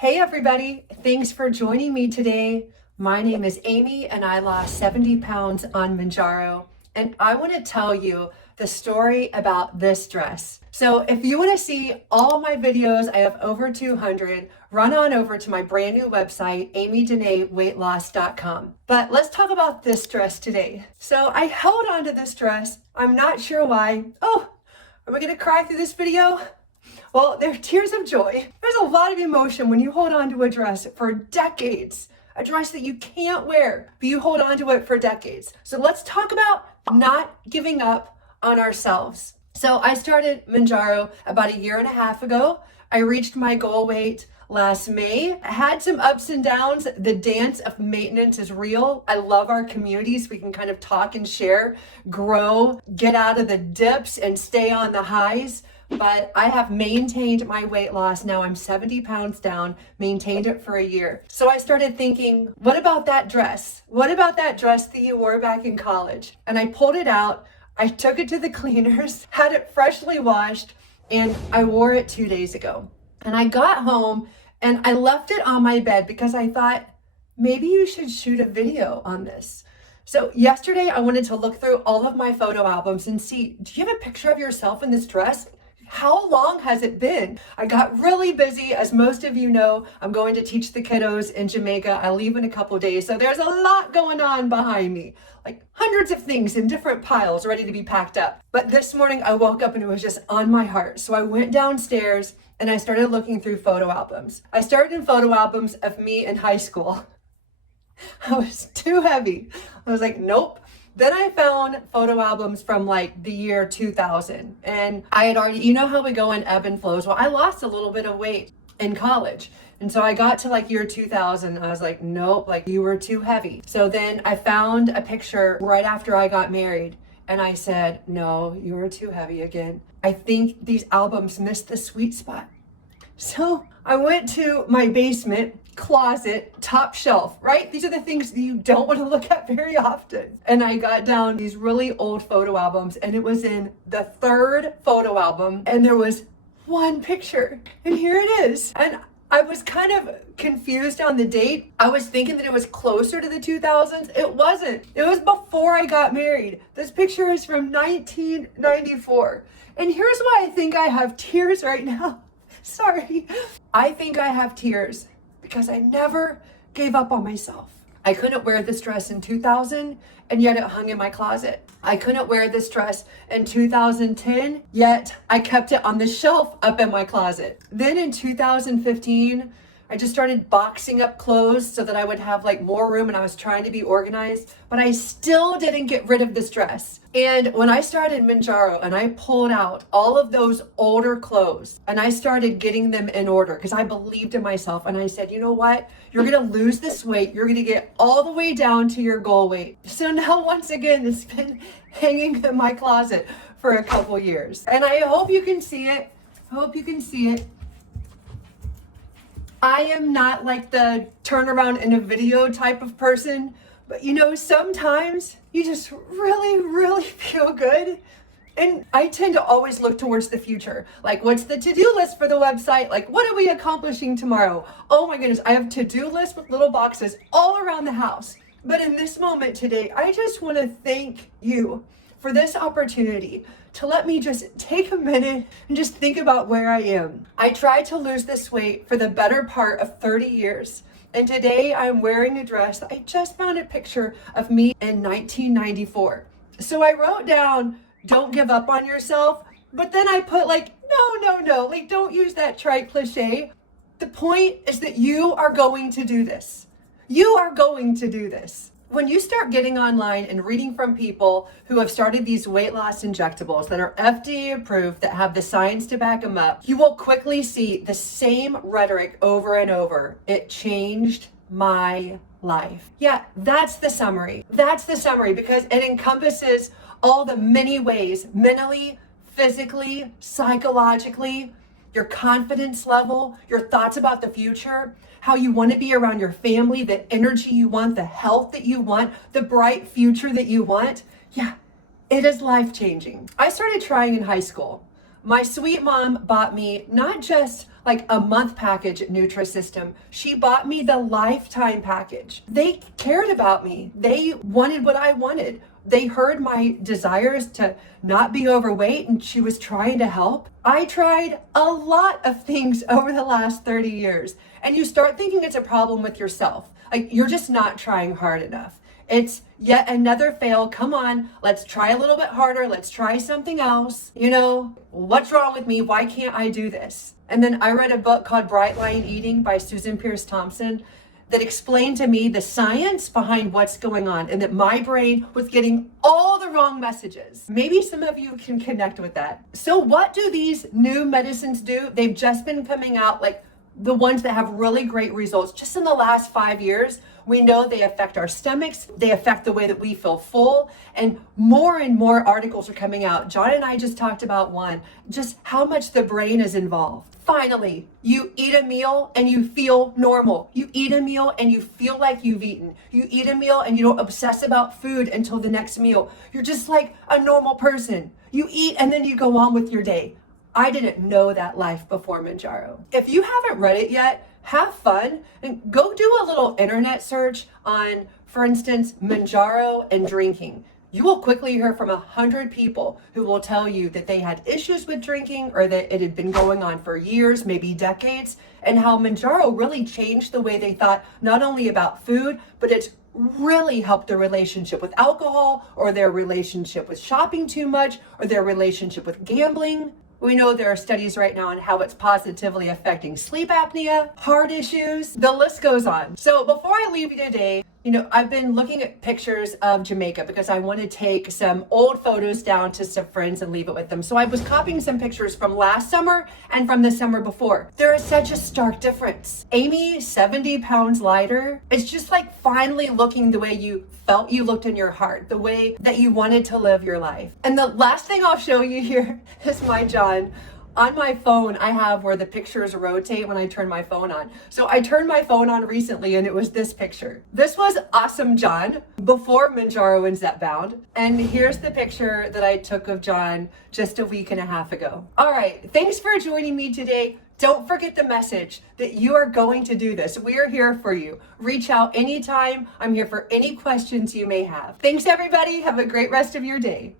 Hey everybody, thanks for joining me today. My name is Amy and I lost 70 pounds on Mounjaro, and I want to tell you the story about this dress. So if you want to see all my videos, I have over 200, run on over to my brand new website, amydenaeweightloss.com. But let's talk about this dress today. So I held on to this dress. I'm not sure why. Oh, are we going to cry through this video? Well, they're tears of joy. There's a lot of emotion when you hold on to a dress for decades, a dress that you can't wear, but you hold on to it for decades. So let's talk about not giving up on ourselves. So I started Mounjaro about a year and a half ago. I reached my goal weight last May. I had some ups and downs. The dance of maintenance is real. I love our communities. We can kind of talk and share, grow, get out of the dips and stay on the highs. But I have maintained my weight loss. Now I'm 70 pounds down, maintained it for a year. So I started thinking, what about that dress? What about that dress that you wore back in college? And I pulled it out. I took it to the cleaners, had it freshly washed, and I wore it 2 days ago. And I got home and I left it on my bed because I thought, maybe you should shoot a video on this. So yesterday I wanted to look through all of my photo albums and see, do you have a picture of yourself in this dress? How long has it been? I got really busy. As most of you know, I'm going to teach the kiddos in Jamaica. I leave in a couple of days. So there's a lot going on behind me, like hundreds of things in different piles ready to be packed up. But this morning I woke up and it was just on my heart. So I went downstairs and I started looking through photo albums. I started in photo albums of me in high school. I was too heavy. I was like, nope. Then I found photo albums from like the year 2000, and I had already, you know how we go in ebb and flows. Well, I lost a little bit of weight in college. And so I got to like year 2000. I was like, nope, like you were too heavy. So then I found a picture right after I got married and I said, no, you were too heavy again. I think these albums missed the sweet spot. So I went to my basement, closet, top shelf, right? These are the things that you don't want to look at very often. And I got down these really old photo albums, and it was in the third photo album, and there was one picture, and here it is. And I was kind of confused on the date. I was thinking that it was closer to the 2000s. It wasn't. It was before I got married. This picture is from 1994. And here's why I think I have tears right now. Sorry. I think I have tears because I never gave up on myself. I couldn't wear this dress in 2000, and yet it hung in my closet. I couldn't wear this dress in 2010, yet I kept it on the shelf up in my closet. Then in 2015, I just started boxing up clothes so that I would have like more room, and I was trying to be organized, but I still didn't get rid of this dress. And when I started Mounjaro and I pulled out all of those older clothes and I started getting them in order because I believed in myself, and I said, you know what? You're gonna lose this weight. You're gonna get all the way down to your goal weight. So now once again, it's been hanging in my closet for a couple years. And I hope you can see it. I hope you can see it. I am not like the turn around in a video type of person, but you know, sometimes you just really feel good. And I tend to always look towards the future. Like, what's the to-do list for the website? Like, what are we accomplishing tomorrow? Oh my goodness, I have to-do lists with little boxes all around the house. But in this moment today, I just want to thank you for this opportunity to let me just take a minute and just think about where I am. I tried to lose this weight for the better part of 30 years. And today I'm wearing a dress that I just found a picture of me in 1994. So I wrote down, don't give up on yourself. But then I put like, no, like don't use that trite cliche. The point is that you are going to do this. You are going to do this. When you start getting online and reading from people who have started these weight loss injectables that are FDA approved, that have the science to back them up, you will quickly see the same rhetoric over and over. It changed my life. Yeah, that's the summary. That's the summary because it encompasses all the many ways, mentally, physically, psychologically, your confidence level, your thoughts about the future, how you want to be around your family, the energy you want, the health that you want, the bright future that you want. Yeah, it is life-changing. I started trying in high school. My sweet mom bought me not just like a month package at Nutrisystem. She bought me the lifetime package. They cared about me. They wanted what I wanted. They heard my desires to not be overweight, and she was trying to help. I tried a lot of things over the last 30 years, and you start thinking it's a problem with yourself. Like, you're just not trying hard enough. It's yet another fail. Come on, let's try a little bit harder. Let's try something else. You know, what's wrong with me? Why can't I do this? And then I read a book called Bright Line Eating by Susan Pierce Thompson that explained to me the science behind what's going on, and that my brain was getting all the wrong messages. Maybe some of you can connect with that. So what do these new medicines do? They've just been coming out, like the ones that have really great results just in the last 5 years. We know they affect our stomachs, they affect the way that we feel full, and more articles are coming out. John and I just talked about one, just how much the brain is involved. Finally, you eat a meal and you feel normal. You eat a meal and you feel like you've eaten. You eat a meal and you don't obsess about food until the next meal. You're just like a normal person. You eat and then you go on with your day. I didn't know that life before Mounjaro. If you haven't read it yet, have fun and go do a little internet search on, for instance, Mounjaro and drinking. You will quickly hear from 100 people who will tell you that they had issues with drinking, or that it had been going on for years, maybe decades, and how Mounjaro really changed the way they thought, not only about food, but it's really helped their relationship with alcohol, or their relationship with shopping too much, or their relationship with gambling. We know there are studies right now on how it's positively affecting sleep apnea, heart issues, the list goes on. So before I leave you today, I've been looking at pictures of Jamaica because I want to take some old photos down to some friends and leave it with them. So I was copying some pictures from last summer and from the summer before. There is such a stark difference. Amy, 70 pounds lighter. It's just like finally looking the way you felt you looked in your heart, the way that you wanted to live your life. And the last thing I'll show you here is my John. On my phone, I have where the pictures rotate when I turn my phone on. So I turned my phone on recently and it was this picture. This was awesome John before Mounjaro and zepbound. And here's the picture that I took of John just a week and a half ago. All right, thanks for joining me today. Don't forget the message that you are going to do this. We are here for you. Reach out anytime. I'm here for any questions you may have. Thanks everybody. Have a great rest of your day.